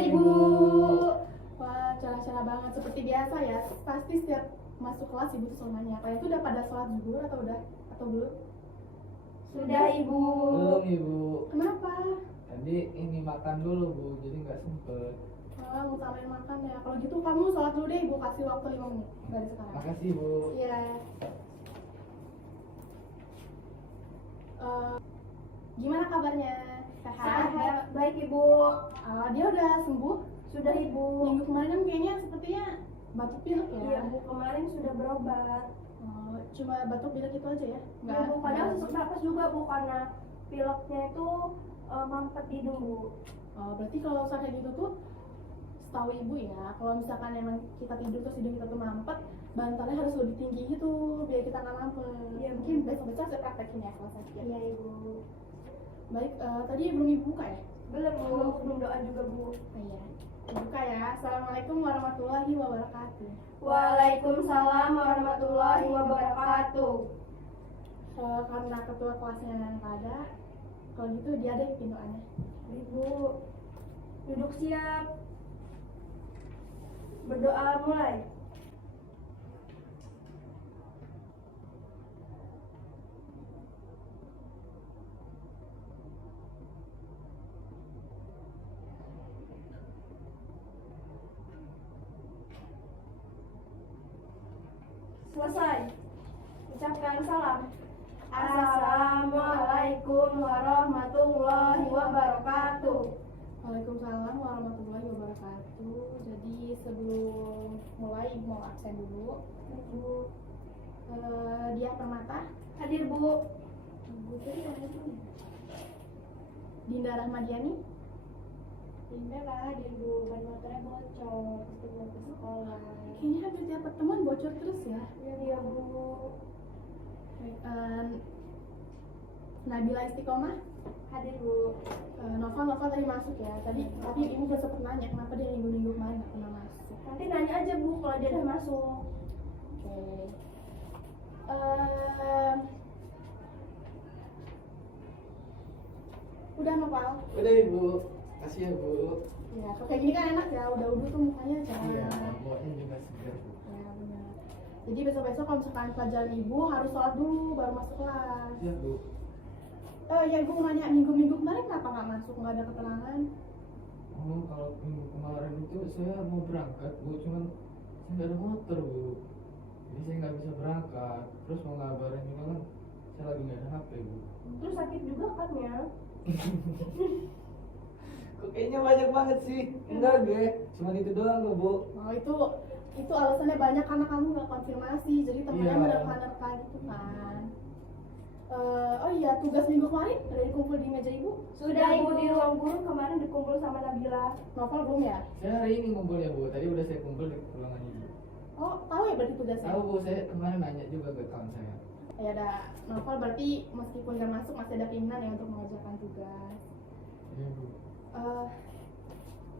Ibu. Wah, cerah-cerah banget seperti biasa ya. Pasti setiap masuk kelas Ibu tuh selalu nanya. Kalian tuh udah pada sholat zuhur atau belum? Sudah Ibu. Belum Ibu. Kenapa? Tadi ini makan dulu Bu, jadi nggak sempet. Wah, utamain makan ya. Kalau gitu kamu sholat dulu deh Ibu, kasih waktu 5 menit dari sekarang. Makasih Bu. Iya. Gimana kabarnya? Sehat? Baik Ibu. Dia udah sembuh? Sudah Ibu. Minggu kemarin kan kayaknya sepertinya batuk pilek ya? Iya Bu, kemarin sudah berobat. Cuma batuk pilek itu aja ya? Iya Bu, kadang sesak napas juga Bu, karena pileknya itu mampet hidung Bu. Berarti kalau usaha kayak gitu tuh setahu Ibu ya, kalau misalkan emang kita tidur terus hidung kita tuh mampet, bantalnya harus lebih tinggi gitu biar kita nggak mampet. Iya, Mungkin besok-besok saya praktekin ya kalau sakit. Iya Ibu. Baik, tadi belum Ibu buka ya? Belum Bu, belum doa juga Bu. Iya. Buka ya. Assalamualaikum warahmatullahi wabarakatuh. Waalaikumsalam warahmatullahi wabarakatuh. Karena ketua kelasnya nggak ada, kalau gitu dia deh pindoannya. Ibu, duduk siap. Berdoa mulai. Selesai. Ucapkan salam. Assalamualaikum warahmatullahi wabarakatuh. Waalaikumsalam warahmatullahi wabarakatuh. Jadi sebelum mulai Ibu mau absen dulu. Ibu, Dia Permata. hadir Bu. Ibu tadi ada ini. Dinda Rahmadiani. Dinda lah hadir Bu, ban motornya bocor, sebelum ke sekolah. Kayaknya hampir tiap pertemuan bocor terus ya. Iya Bu. Nabila Istiqomah. Hadir Bu. Novel tadi masuk ya. Tapi Ibu belum sempat nanya kenapa dia minggu-minggu kemarin nggak pernah masuk. Nanti nanya aja Bu kalau dia udah masuk. Oke. Udah Novel. Udah Ibu. Kasih ya Bu. Ya, kalau kayak gini kan enak ya. Udah tuh mukanya cerah. Iya, bawanya juga segar Bu. Ya benar. Jadi besok-besok kalau misalkan pelajaran Ibu harus sholat dulu baru masuk kelas. Iya Bu. Ya Ibu mau nanya minggu-minggu kemarin kenapa nggak masuk, nggak ada keterangan? Oh, kalau minggu kemarin itu saya mau berangkat Bu, cuman saya nggak ada motor Bu. Jadi saya nggak bisa berangkat. Terus mau ngabarin juga kan saya lagi nggak ada HP Bu. Terus sakit juga kan ya? Kok kayaknya banyak banget sih? Enggak gue, cuman itu doang loh Bu. Oh itu alasannya banyak karena kamu nggak konfirmasi, jadi temennya Iya. menerka-nerka gitu kan. Oh iya, tugas minggu kemarin ada dikumpul di meja Ibu? Sudah Ibu, di ruang guru kemarin dikumpul sama Nabila. Novel belum ya? Saya hari ini ngumpul ya Bu, tadi udah saya kumpul di ruangan Ibu. Oh, tahu ya berarti tugasnya? Tahu Bu, saya kemarin nanya juga ke kawan saya. Ya ada Novel berarti meskipun nggak masuk masih ada keinginan ya untuk mengerjakan tugas. Iya Bu.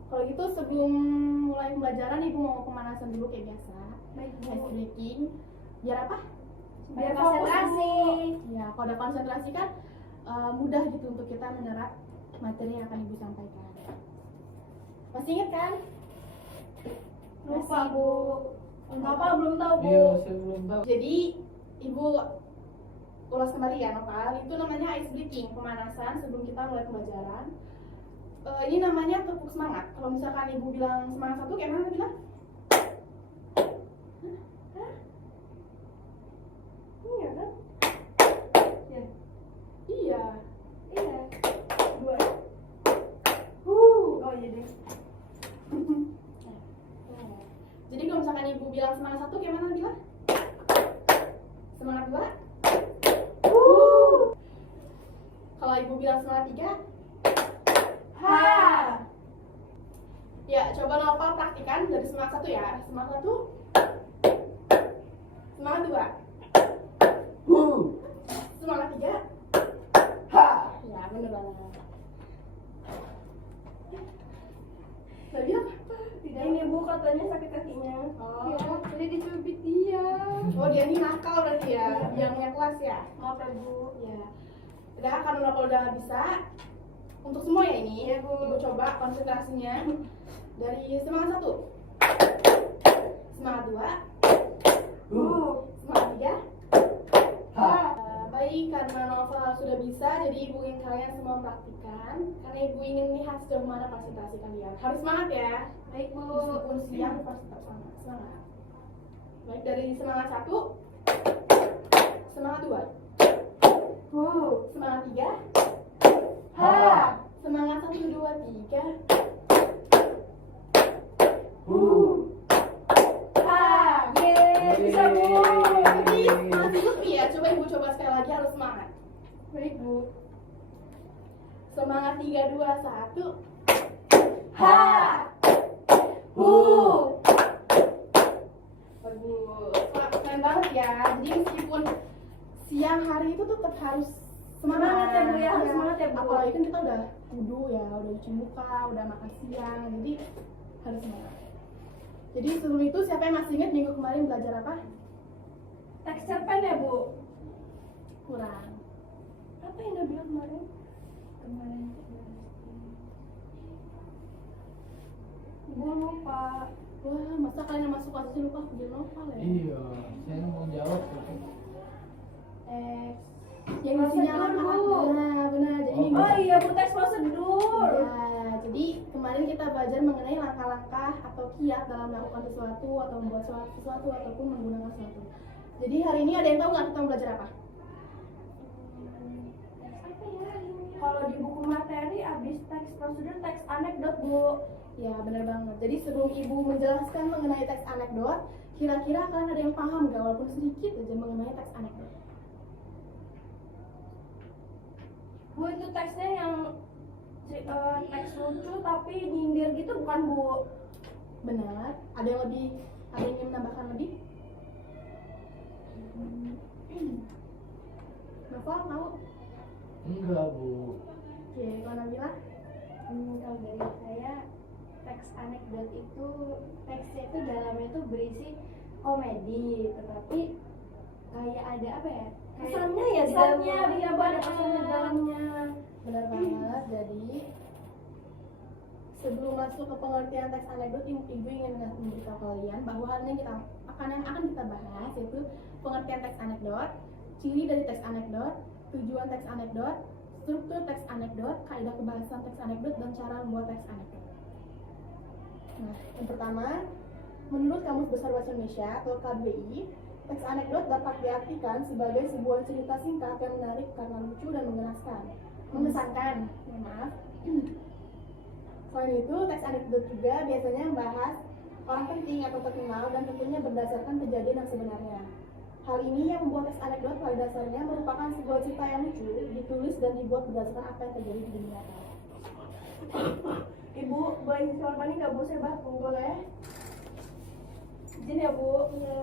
Kalau gitu sebelum mulai pembelajaran Ibu mau pemanasan dulu kayak biasa. Baik Ice Bu. breathing. Biar apa? Biar fokus, konsentrasi. Bu. Ya, kalau ada konsentrasi kan mudah gitu untuk kita menyerap materi yang akan Ibu sampaikan. Masih ingat kan? Lupa Bu. Kenapa belum tahu Bu? Iya, saya belum tahu. Jadi Ibu ulas kembali ya Noval. Itu namanya ice breathing, pemanasan sebelum kita mulai pembelajaran. Ini namanya tepuk semangat. Kalau misalkan Ibu bilang semangat satu, kayak mana bilang? Iya kan? Ya. Iya. Iya. Dua. Oh iya deh. Jadi kalau misalkan Ibu bilang semangat satu, kayak mana bilang? Semangat dua. Kalau Ibu bilang semangat tiga, Ha. ya coba Noval praktikan dari semangat satu ya. Semangat satu, semangat dua, semangat tiga. Ya bener banget. Tadi apa? Tidak. Ini Bu katanya sakit kakinya. Oh, Ya, jadi dicubit dia. Oh dia ini nakal berarti ya, yang kelas ya. Maaf ya Bu. Ya. Udah karena Novel udah bisa, Untuk semua ya ini, Iya, Bu. Ibu coba konsentrasinya. Dari semangat 1, semangat 2, semangat 3. Baik, karena Nova sudah bisa, jadi Ibu ingin kalian semua praktikan. Karena Ibu ingin lihat sejauh mana konsentrasi kalian. Harus semangat ya. Baik, Bu. Meskipun siang, pasti tetap semangat. Baik, dari semangat 1, semangat 2, semangat 3, semangat 1, 2, 3. Yeay, bisa, Bu. Jadi masih lebih ya, coba Ibu coba sekali lagi, harus semangat. Baik, Bu. Semangat 3, 2, 1. Bagus. Wah, keren banget ya. Jadi meskipun siang hari itu tetap harus semangat. Semangat ya, Bu, ya. Harus semangat ya, Bu. Apalagi kan kita udah wudhu ya, udah cuci muka, udah makan siang, jadi harus semangat. Jadi sebelum itu siapa yang masih ingat minggu kemarin belajar apa? Teks cerpen ya, Bu? Kurang. Apa yang udah bilang kemarin? Ibu lupa. Wah, masa kalian yang masuk kelas aja lupa video novel ya? Iya, saya mau jawab tapi Teks. Yang isinya Prosedur, Bu. benar. Jadi Oh. Oh iya, Bu, teks prosedur. ya, jadi kemarin kita belajar mengenai langkah-langkah atau kiat dalam melakukan sesuatu atau membuat sesuatu ataupun menggunakan sesuatu. Jadi hari ini ada yang tahu nggak kita mau belajar apa? Teks apa ya? Kalau di buku materi abis teks prosedur, teks anekdot, Bu. Ya, benar banget. Jadi sebelum Ibu menjelaskan mengenai teks anekdot, kira-kira kalian ada yang paham nggak walaupun sedikit aja mengenai teks anekdot? Bu, itu teksnya yang teks lucu tapi nyindir gitu bukan, Bu? Benar. Ada yang ingin menambahkan lebih? Novel tahu? enggak, Bu. Oke, kalau Nabila? Kalau dari saya, teks anekdot itu teksnya itu dalamnya itu berisi komedi, tetapi kayak ada apa ya? Kesannya ya, di kesannya, dalamnya, iya, ada benar. kesannya di dalamnya. Benar banget. Jadi sebelum masuk ke pengertian teks anekdot, Ibu ingin memberitahu kalian bahwa hal yang akan kita bahas yaitu pengertian teks anekdot, ciri dari teks anekdot, tujuan teks anekdot, struktur teks anekdot, kaidah kebahasan teks anekdot, dan cara membuat teks anekdot. Nah, yang pertama, menurut Kamus Besar Bahasa Indonesia atau KBBI, teks anekdot dapat diartikan sebagai sebuah cerita singkat yang menarik karena lucu dan mengesankan. Maaf. Selain itu, teks anekdot juga biasanya membahas orang penting atau terkenal dan tentunya berdasarkan kejadian yang sebenarnya. Hal ini yang membuat teks anekdot pada dasarnya merupakan sebuah cerita yang lucu, ditulis dan dibuat berdasarkan apa yang terjadi di dunia nyata. Ibu, boleh isi jawabannya nggak, Bu? Saya bantu. Boleh? Izin ya, Bu? Iya.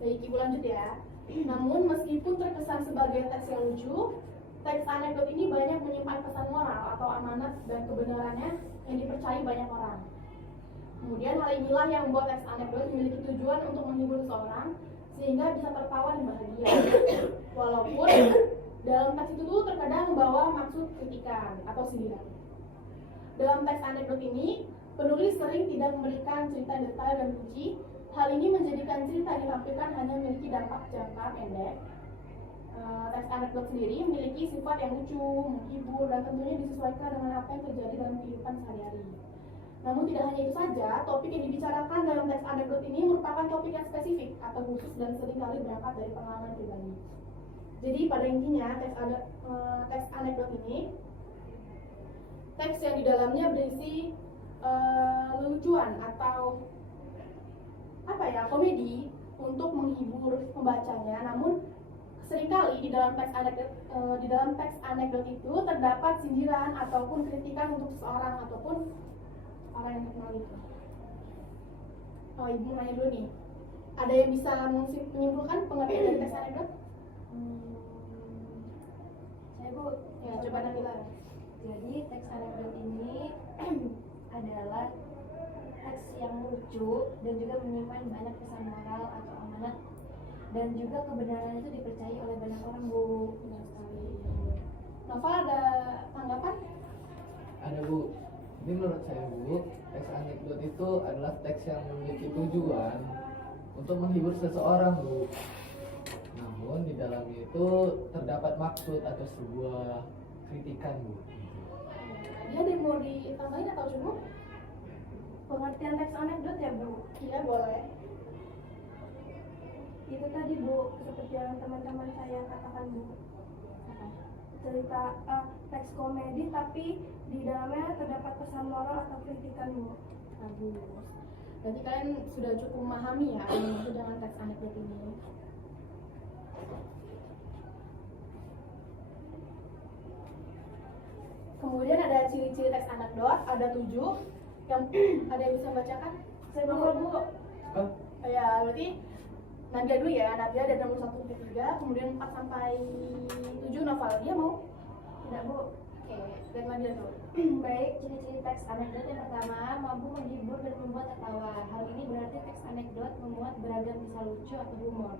Baik, Ibu lanjut ya. Namun meskipun terkesan sebagai teks yang lucu, teks anekdot ini banyak menyimpan pesan moral atau amanat dan kebenarannya yang dipercayai banyak orang. Kemudian hal inilah yang membuat teks anekdot memiliki tujuan untuk menghibur seseorang sehingga bisa tertawa dan bahagia. Walaupun dalam teks itu tuh terkadang membawa maksud kritikan atau sindiran. Dalam teks anekdot ini, penulis sering tidak memberikan cerita yang detail dan rinci. Hal ini menjadikan cerita yang ditampilkan hanya memiliki dampak jangka pendek. Teks anekdot sendiri memiliki sifat yang lucu, menghibur, dan tentunya disesuaikan dengan apa yang terjadi dalam kehidupan sehari-hari. Namun tidak hanya itu saja, topik yang dibicarakan dalam teks anekdot ini merupakan topik yang spesifik atau khusus dan seringkali berangkat dari pengalaman pribadi. Jadi pada intinya teks anekdot ini teks yang di dalamnya berisi lelucuan atau komedi untuk menghibur pembacanya. Namun seringkali di dalam teks anekdot itu terdapat sindiran ataupun kritikan untuk seseorang ataupun orang yang terkenal itu. Oh, Ibu nanya dulu nih. Ada yang bisa menyimpulkan pengertian dari teks anekdot? Saya, Bu, Ya, coba Nabila. jadi teks anekdot ini adalah teks yang lucu dan juga menyimpan banyak pesan moral atau amanat, dan juga kebenaran itu dipercayai oleh banyak orang, Bu. Benar sekali. Novel ada tanggapan? Ada Bu. Jadi menurut saya Bu, teks anekdot itu adalah teks yang memiliki tujuan untuk menghibur seseorang Bu. Namun di dalamnya itu terdapat maksud atau sebuah kritikan Bu. Dia ada yang mau ditambahin atau cukup? Pengertian teks anekdot ya Bu? Iya boleh. Itu tadi Bu, seperti yang teman-teman saya katakan Bu. Cerita teks komedi tapi di dalamnya terdapat pesan moral atau kritikan Bu. Bagus. Berarti kalian sudah cukup memahami ya apa yang dimaksud dengan teks anekdot ini. Kemudian ada ciri-ciri teks anekdot, ada 7 yang ada yang bisa membacakan? Saya bawa Bu. Kan? Ya, berarti Nadia dulu ya, Nadia dari nomor 1 sampai 3, kemudian 4 sampai 7 Novel. Dia mau? Tidak Bu. Oke, dari Nadia dulu. Baik, ciri-ciri teks anekdot yang pertama, mampu menghibur dan membuat tertawa. Hal ini berarti teks anekdot memuat beragam kisah lucu atau humor.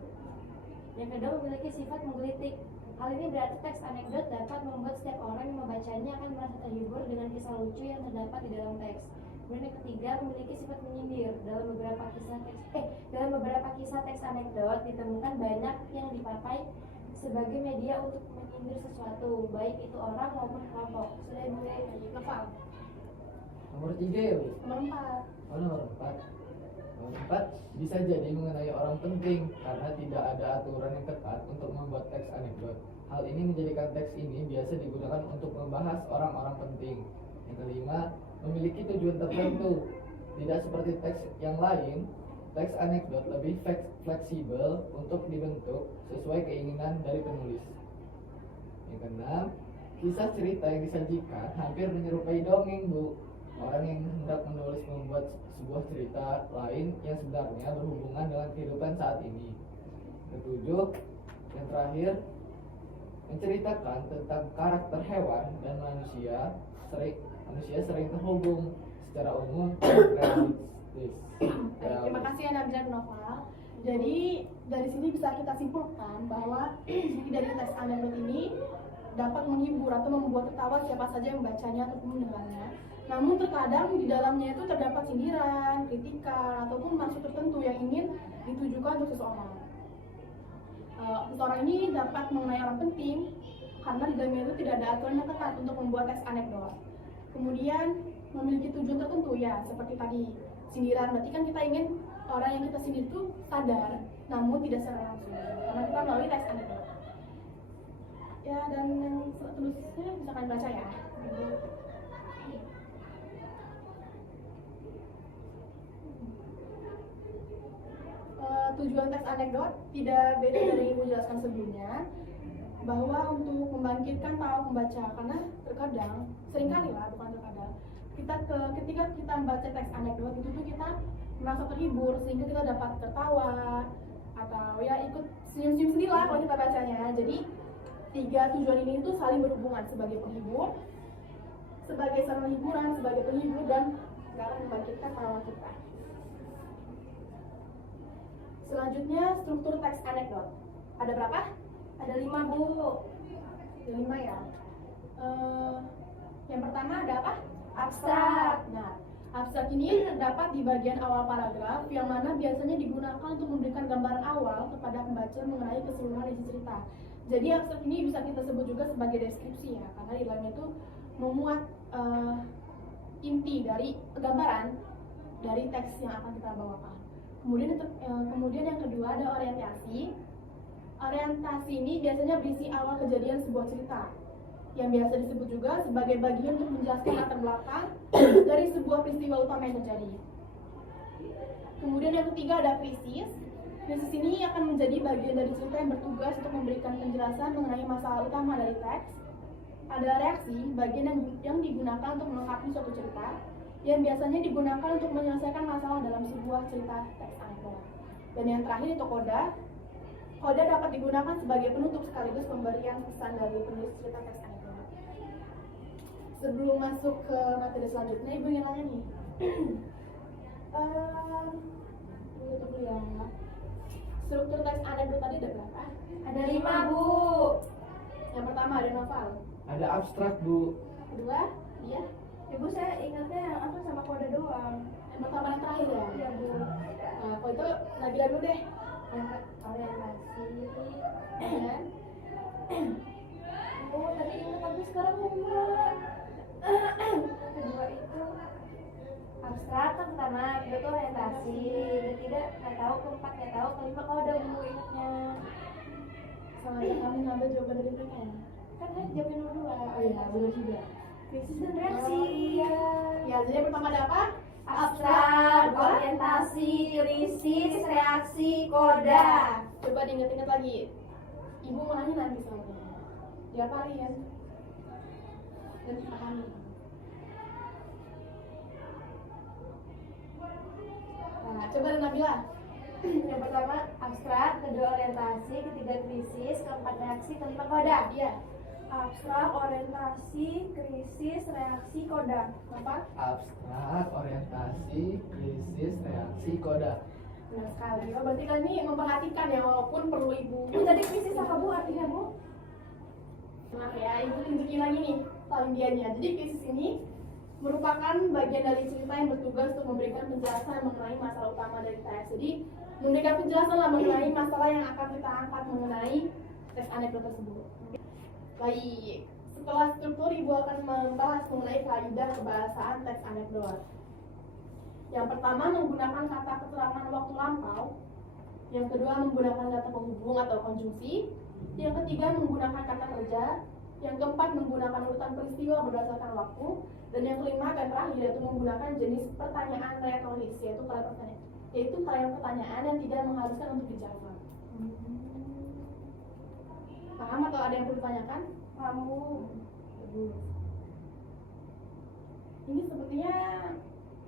Yang kedua, memiliki sifat menggelitik. Hal ini berarti teks anekdot dapat membuat setiap orang yang membacanya akan merasa terhibur dengan kisah lucu yang terdapat di dalam teks. Kemudian yang ketiga, memiliki sifat menyindir. Dalam beberapa kisah teks anekdot ditemukan banyak yang dipakai sebagai media untuk menyindir sesuatu, baik itu orang maupun kelompok. Sudah mulai Novel. Nomor 3 ya Bu. Nomor 4. Oh, nomor 4. Nomor 4 bisa jadi mengenai orang penting karena tidak ada aturan yang ketat untuk membuat teks anekdot. Hal ini menjadikan teks ini biasa digunakan untuk membahas orang-orang penting. Yang kelima, memiliki tujuan tertentu. Tidak seperti teks yang lain, teks anekdot lebih fleksibel untuk dibentuk sesuai keinginan dari penulis. Yang keenam, kisah cerita yang disajikan hampir menyerupai dongeng Bu. Orang yang hendak menulis membuat sebuah cerita lain yang sebenarnya berhubungan dengan kehidupan saat ini. Ketujuh, yang terakhir, menceritakan tentang karakter hewan dan manusia sering terhubung secara umum dan realistis. Terima kasih ya Nadia dan Novel. Jadi dari sini bisa kita simpulkan bahwa ciri dari teks anekdot ini dapat menghibur atau membuat tertawa siapa saja yang membacanya ataupun mendengarnya. Namun terkadang di dalamnya itu terdapat sindiran, kritikan, ataupun maksud tertentu yang ingin ditujukan untuk seseorang. Seseorang ini dapat mengenai orang penting karena di dalamnya itu tidak ada aturan yang ketat untuk membuat teks anekdot. Kemudian memiliki tujuan tertentu ya, seperti tadi sindiran. Berarti kan kita ingin orang yang kita sindir itu sadar, namun tidak secara langsung karena kita melalui teks anekdot. Ya, dan yang seterusnya bisa kalian baca ya. Tujuan teks anekdot tidak beda dari yang dijelaskan sebelumnya, bahwa untuk membangkitkan para pembaca, karena terkadang, seringkali lah, bukan terkadang, ketika kita membaca teks anekdot itu tuh kita merasa terhibur sehingga kita dapat tertawa atau ya ikut senyum-senyum sendiri lah kalau kita bacanya. Jadi 3 tujuan ini itu saling berhubungan, sebagai penghibur, sebagai sarana hiburan, sebagai penghibur, dan dalam membangkitkan para kita. Selanjutnya, struktur teks anekdot. Ada berapa? Ada 5 Bu. Ada 5 ya. Yang pertama ada apa? Abstrak. Nah, abstrak ini terdapat di bagian awal paragraf yang mana biasanya digunakan untuk memberikan gambaran awal kepada pembaca mengenai keseluruhan isi cerita. Jadi abstrak ini bisa kita sebut juga sebagai deskripsi ya, karena di dalamnya itu memuat inti dari gambaran dari teks yang akan kita bawakan. Kemudian yang kedua ada orientasi. Orientasi ini biasanya berisi awal kejadian sebuah cerita, yang biasa disebut juga sebagai bagian untuk menjelaskan latar belakang dari sebuah peristiwa utama yang terjadi. Kemudian yang ketiga ada krisis. Krisis ini akan menjadi bagian dari cerita yang bertugas untuk memberikan penjelasan mengenai masalah utama dari teks. Ada reaksi, bagian yang digunakan untuk melengkapi suatu cerita, yang biasanya digunakan untuk menyelesaikan masalah dalam sebuah cerita teks anekdot. Dan yang terakhir itu koda. Koda dapat digunakan sebagai penutup sekaligus pemberian pesan dari penulis cerita teks anekdot. Sebelum masuk ke materi selanjutnya, Ibu ingin nanya nih. Tunggu ya. Struktur teks anekdot tadi ada berapa? Ada 5 Bu. Yang pertama ada novel. Ada abstrak bu. Kedua, dia Ibu saya ingatnya yang apa sama kode doang. yang pertama yang terakhir ya. Iya Bu. Nah, kalau itu Nabila dulu deh. Orientasi. Ya. Oh tadi ingat tapi sekarang lupa. Kedua itu Abstrak kan pertama, kedua tuh orientasi, ketiga nggak tahu, keempat nggak tahu, kelima kalau udah bu ingatnya. Sama aja kami ngambil jawaban dari mereka ya. Kan saya jawabin nomor dua. Oh iya, benar juga. krisis dan reaksi. Oh, iya. Ya, jadi yang pertama ada apa? Abstrak, orientasi, krisis, reaksi, koda. Coba diingat-ingat lagi. Ibu mau nanya nanti soalnya. Dihafalin dan dipahami. Nah, coba Nabila. Yang pertama abstrak, kedua orientasi, ketiga krisis, keempat reaksi, kelima koda. Iya. Abstrak, orientasi, krisis, reaksi, koda. Apa? Abstrak, orientasi, krisis, reaksi, koda. Benar sekali. Oh, berarti kan ini memperhatikan ya, walaupun perlu ibu. Tadi krisis apa Bu artinya Bu? Maaf ya, ibu tunjukin lagi nih talandiannya. Jadi krisis ini merupakan bagian dari cerita yang bertugas untuk memberikan penjelasan mengenai masalah utama dari teks. Jadi memberikan penjelasan lah mengenai masalah yang akan kita angkat mengenai teks anekdot tersebut. Baik, setelah struktur ibu akan membahas mengenai kaidah kebahasaan teks anekdot. Yang pertama menggunakan kata keterangan waktu lampau. Yang kedua menggunakan kata penghubung atau konjungsi. Yang ketiga menggunakan kata kerja. Yang keempat menggunakan urutan peristiwa berdasarkan waktu. Dan yang kelima dan terakhir yaitu menggunakan jenis pertanyaan retoris, yaitu kalimat pertanyaan yang tidak mengharuskan untuk dijawab. Paham atau ada yang perlu ditanyakan? Kamu. Bagus. Ini sepertinya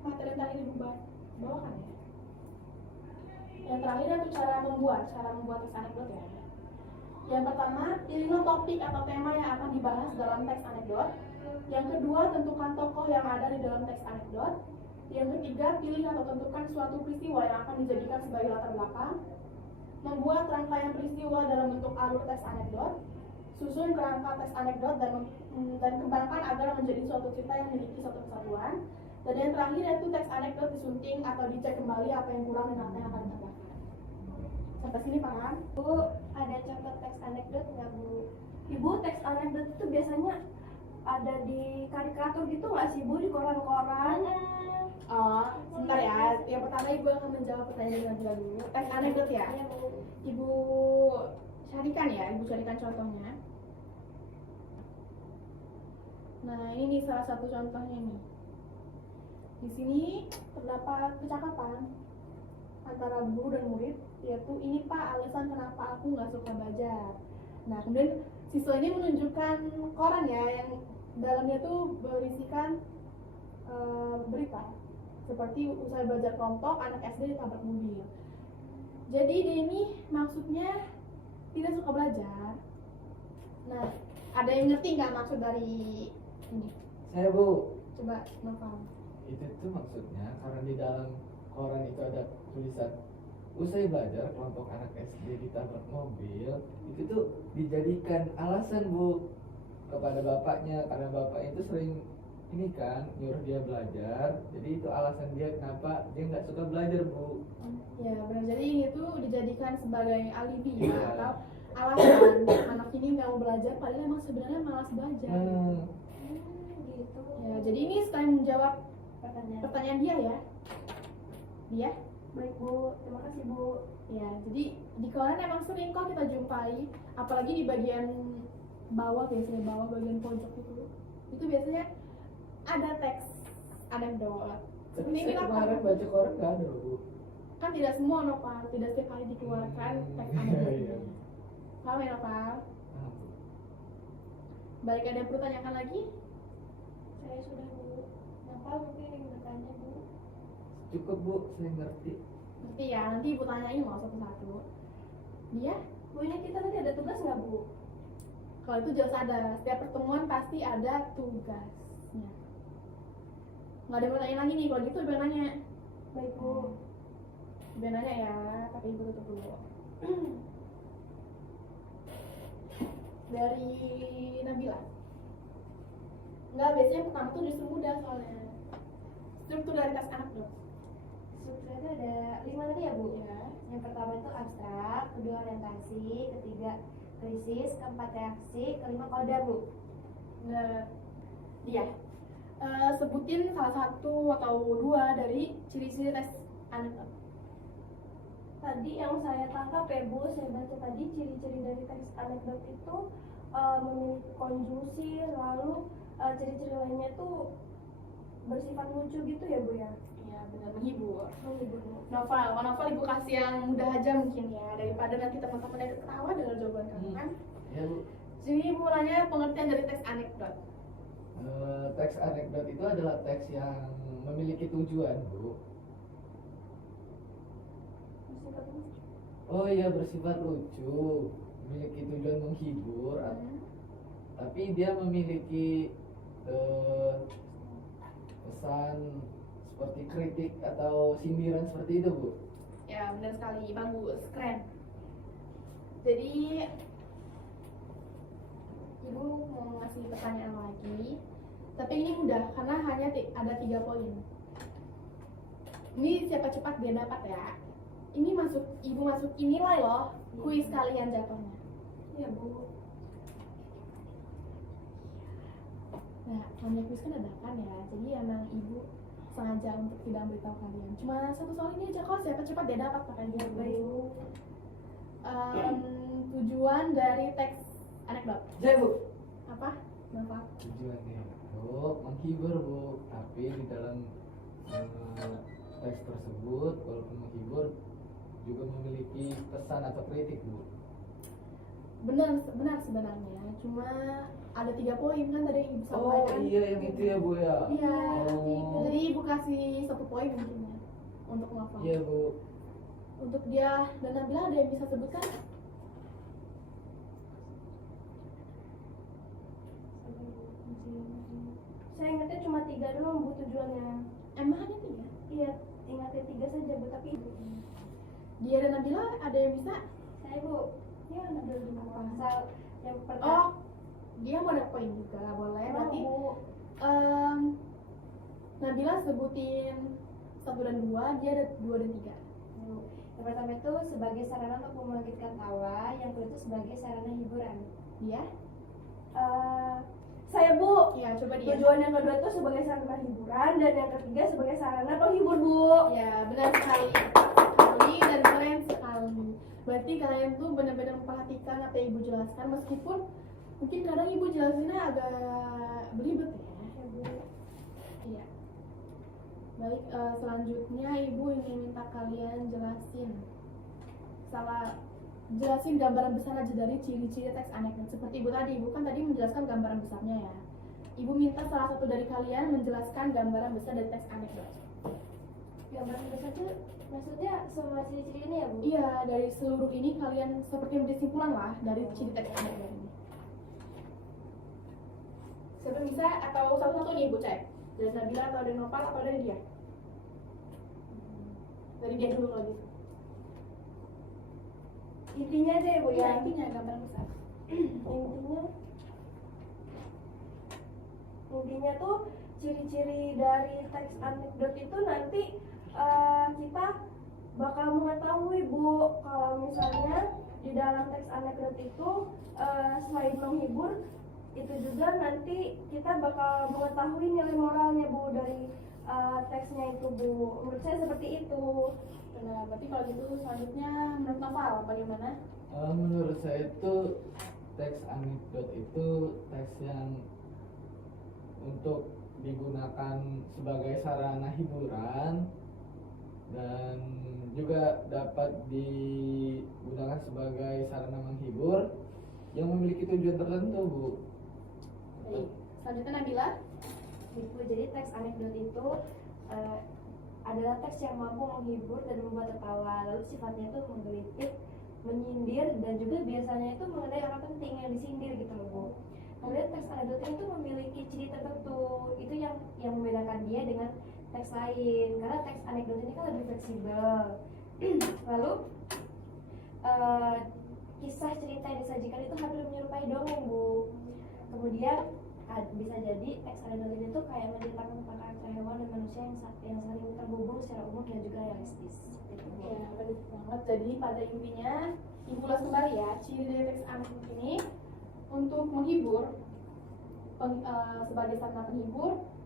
materi yang tadi dibawakan ya. Yang terakhir itu cara membuat teks anekdot ya. Yang pertama, pilihlah topik atau tema yang akan dibahas dalam teks anekdot. Yang kedua, tentukan tokoh yang ada di dalam teks anekdot. Yang ketiga, pilih atau tentukan suatu peristiwa yang akan dijadikan sebagai latar belakang. Membuat rangkaian peristiwa dalam bentuk alur teks anekdot. Susun kerangka teks anekdot dan kembangkan agar menjadi suatu cerita yang memiliki suatu kesatuan. Dan yang terakhir yaitu teks anekdot disunting atau dicek kembali apa yang kurang dan apa yang akan ditambahkan. Sampai sini paham? Bu, ada contoh teks anekdot nggak bu? Ibu teks anekdot itu biasanya ada di karikatur gitu nggak sih Bu di koran-koran? Oh, sebentar ya. Yang pertama ibu akan menjawab pertanyaan Nabila dulu. Teks anekdot ya. Iya bu. Ibu carikan ya, ibu carikan contohnya. Nah, ini nih salah satu contohnya nih. Di sini terdapat percakapan antara guru dan murid, yaitu ini Pak alasan kenapa aku nggak suka belajar. Nah, kemudian siswa ini menunjukkan koran ya yang dalamnya tuh berisikan berita seperti usai belajar kelompok anak SD ditabrak mobil. Jadi dia ini maksudnya tidak suka belajar. Nah, ada yang ngerti nggak maksud dari ini? Saya Bu. Coba Noval. Itu tuh maksudnya karena di dalam koran itu ada tulisan usai belajar kelompok anak SD ditabrak mobil, itu tuh dijadikan alasan Bu kepada bapaknya karena bapaknya itu sering ini kan nyuruh dia belajar, jadi itu alasan dia kenapa dia nggak suka belajar Bu. Ya benar, jadi ini tuh dijadikan sebagai alibi ya, Iya. atau alasan anak ini nggak mau belajar padahal emang sebenarnya malas belajar. Gitu. Ya, jadi ini sekalian menjawab pertanyaan dia ya. Dia? Baik Bu, terima kasih Bu. Ya, jadi di koran emang sering kok kita jumpai, apalagi di bagian bawah biasanya bagian pojok itu biasanya ada teks anekdot. Tapi Ini saya apa? kemarin baca koran nggak ada Bu. Kan tidak semua Nopal, tidak setiap kali dikeluarkan teks Iya. anekdot. Paham ya Nopal? Nah, Bu. Baik, ada yang perlu tanyakan lagi? Saya sudah bu. Nopal mungkin ingin bertanya bu. Cukup Bu, saya ngerti. Ngerti ya, nanti ibu tanyain mau satu-satu. Dia? Bu ini kita nanti ada tugas nggak Bu? Kalau itu jelas ada, setiap pertemuan pasti ada tugasnya. Nggak ada yang mau tanya lagi nih, kalau gitu ibu yang nanya. Baik Bu. Ibu yang nanya ya, tapi ibu tutup dulu. Dari Nabila. Enggak, biasanya yang pertama tuh justru mudah soalnya. Struktur dari teks anekdot. Strukturnya ada 5 tadi ya Bu? Ya. Yang pertama itu abstrak, kedua orientasi, ketiga krisis, keempat reaksi, kelima koda Bu. Nah, dia sebutin salah satu atau dua dari ciri-ciri teks anekdot. Tadi yang saya tangkap ya Bu, saya baca tadi ciri-ciri dari teks anekdot itu memiliki konjungsi, lalu ciri-ciri lainnya tuh bersifat lucu gitu ya Bu ya? Iya, benar, menghibur. Menghibur Bu. Novel, kalau novel ibu kasih yang mudah aja mungkin ya, daripada nanti teman-teman yang ketawa dengan jawaban kamu kan. Ya Bu. Jadi ibu nanya pengertian dari teks anekdot. Teks anekdot itu adalah teks yang memiliki tujuan, Bu. Bersifat lucu. Oh iya, bersifat lucu, memiliki tujuan menghibur, tapi dia memiliki pesan seperti kritik atau sindiran seperti itu, Bu. Ya, benar sekali, bagus, keren. Jadi ibu mau ngasih pertanyaan lagi, tapi ini mudah karena hanya ada 3 poin. Ini siapa cepat dia dapat ya. Ini ibu masukin nilai loh, kuis kalian jatuhnya. Iya Bu. Nah, namanya kuis kan dadakan ya, jadi emang ibu sengaja untuk tidak beritahu kalian. Cuma satu soal ini aja kok, siapa cepat dia dapat makanya Bu. Tujuan dari teks anekdot. Ya, Bu. Apa? Kenapa? Tujuannya untuk menghibur, Bu. Tapi di dalam teks tersebut, walaupun menghibur, juga memiliki pesan atau kritik, Bu. Benar sebenarnya, cuma ada 3 poin kan tadi ibu Oh sampaikan. iya, yang itu ya, Bu ya. Iya, Oh. jadi ibu kasih 1 poin mungkin ya untuk novel. Iya, Bu. Untuk dia dan Nabila ada yang bisa sebutkan? Saya ingatnya cuma 3 doang Bu tujuannya. Emang hanya 3? Iya, ingatnya 3 saja Bu, tapi Dia dan Nabila ada yang bisa? Saya Bu, ya ada dua. pasal yang Oh, pertama. dia mau ada poin juga, boleh. Berarti Bu. Nabila sebutin 1 dan 2, dia ada 2 dan 3. Yang pertama itu sebagai sarana untuk membangkitkan tawa, yang kedua itu sebagai sarana hiburan. Dia? Saya Bu. Iya, coba dia. Tujuan yang kedua itu sebagai sarana hiburan dan yang ketiga sebagai sarana penghibur Bu. Ya, benar sekali dan keren sekali. Berarti kalian tuh benar-benar memperhatikan apa yang ibu jelaskan, meskipun mungkin kadang ibu jelasinnya agak belibet ya, Bu. Iya. Baik, selanjutnya ibu ingin minta kalian jelasin gambaran besar aja dari ciri-ciri teks anekdot. Seperti ibu tadi, ibu kan tadi menjelaskan gambaran besarnya ya. Ibu minta salah satu dari kalian menjelaskan gambaran besar dari teks anekdot. Gambaran besar itu maksudnya semua ciri-ciri ini ya Bu? Iya, dari seluruh ini kalian seperti memberi kesimpulan lah dari ciri teks anekdot ini. Siapa yang bisa atau satu-satu nih ibu cek? Dari Nabila atau dari Nopal atau dari dia? Dari dia dulu kalau gitu. Intinya aja ya Bu Ya, ya. intinya gambaran besar. Intinya tuh ciri-ciri dari teks anekdot itu nanti kita bakal mengetahui Bu kalau misalnya di dalam teks anekdot itu selain menghibur itu juga nanti kita bakal mengetahui nilai moralnya Bu dari teksnya itu Bu. Menurut saya seperti itu. Nah, berarti kalau gitu selanjutnya menurut Nopal bagaimana? Menurut saya itu teks anekdot itu teks yang untuk digunakan sebagai sarana hiburan dan juga dapat digunakan sebagai sarana menghibur yang memiliki tujuan tertentu, Bu. Baik. Selanjutnya Nabila. Bu, jadi teks anekdot itu adalah teks yang mampu menghibur dan membuat tertawa, lalu sifatnya itu menggelitik, menyindir, dan juga biasanya itu mengenai orang penting yang disindir gitu loh Bu. Kemudian teks anekdot ini tuh memiliki ciri tertentu, itu yang membedakan dia dengan teks lain, karena teks anekdot ini kan lebih fleksibel. Lalu kisah cerita yang disajikan itu hampir menyerupai dongeng Bu. Kemudian bisa jadi teks anekdot itu kayak menceritakan tentang karakter hewan dan manusia yang saling terhubung secara umum dan juga realistis. Seperti itu. Ya, benar banget. Jadi pada intinya, Ibu ulas kembali ya, ciri dari teks anekdot ini untuk menghibur, sebagai sarana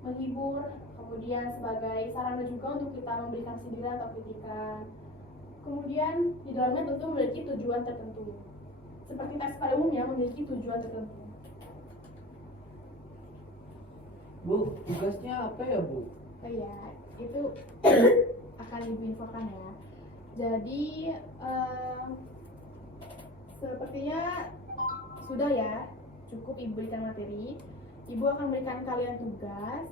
menghibur, kemudian sebagai sarana juga untuk kita memberikan sindiran atau kritikan. Kemudian di dalamnya tentu memiliki tujuan tertentu. Seperti teks pada umumnya memiliki tujuan tertentu. Bu, tugasnya apa ya Bu? Oh iya, itu akan Ibu infokan ya. Jadi sepertinya sudah ya, cukup Ibu berikan materi. Ibu akan berikan kalian tugas.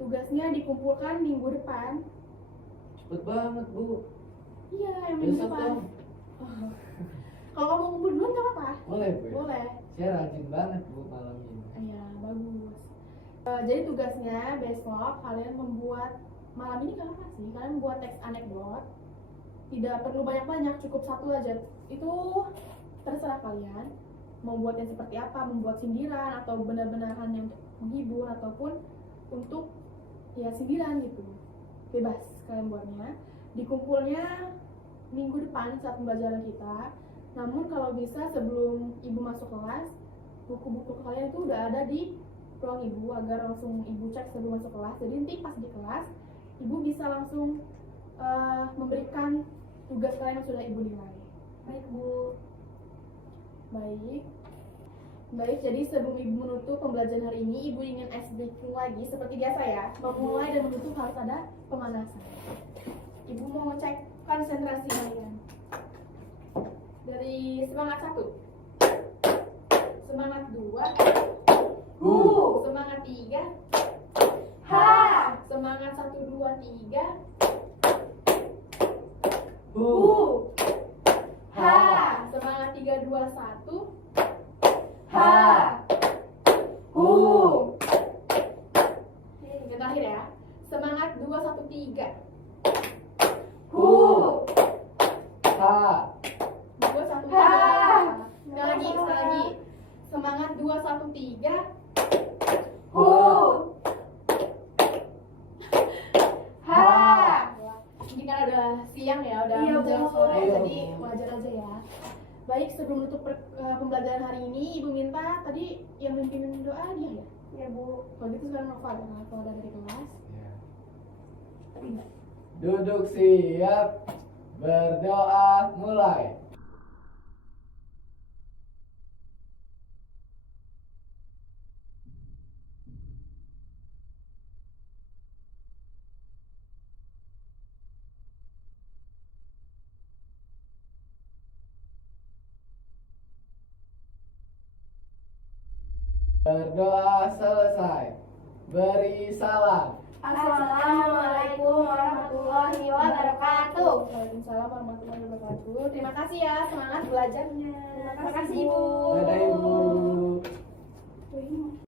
Tugasnya dikumpulkan minggu depan. Cepet banget Bu. Iya, yang minggu Besok depan. dong. Oh. Kalau kamu ngumpul duluan gak apa-apa. Boleh Bu ya? Boleh. Saya rajin banget Bu malam ini. Iya, bagus. Jadi tugasnya besok kalian membuat, malam ini gak apa sih, kalian membuat teks anekdot. Tidak perlu banyak-banyak, cukup satu aja. Itu terserah kalian mau buat yang seperti apa, membuat sindiran atau benar-benar hanya untuk menghibur ataupun untuk ya sindiran gitu. Bebas kalian buatnya. Dikumpulnya minggu depan saat pembelajaran kita. Namun kalau bisa sebelum Ibu masuk kelas, buku-buku kalian itu udah ada di ruang Ibu agar langsung Ibu cek sebelum masuk kelas. Jadi nanti pas di kelas Ibu bisa langsung memberikan tugas kalian yang sudah Ibu nilai. Baik Bu. Baik, jadi sebelum Ibu menutup pembelajaran hari ini, Ibu ingin ice breaking lagi seperti biasa ya. Memulai dan menutup harus ada pemanasan. Ibu mau cek konsentrasi kalian. Dari semangat 1, semangat 2, semangat 3, semangat 1, 2, 3, semangat 3, 2, 1, Yang terakhir ya. Semangat 2, 1, 3, 2, 1, 3. Sekali lagi. Semangat 2, 1, 3. Ini kan udah siang ya, udah Iya, menjelang Bu. sore, Iya, jadi Bu. wajar aja ya. Baik, sebelum menutup pembelajaran hari ini, Ibu minta tadi yang memimpin doa dia ya. Ya Bu. Kalau gitu sekarang Nova ya, kalau ada dari kelas. Ya. Tidak. Duduk siap. Berdoa mulai. Berdoa selesai. Beri salam. Assalamualaikum warahmatullahi wabarakatuh. Waalaikumsalam warahmatullahi wabarakatuh. Terima kasih ya, semangat belajarnya. Terima kasih, Bu. Dadah Ibu. Bu.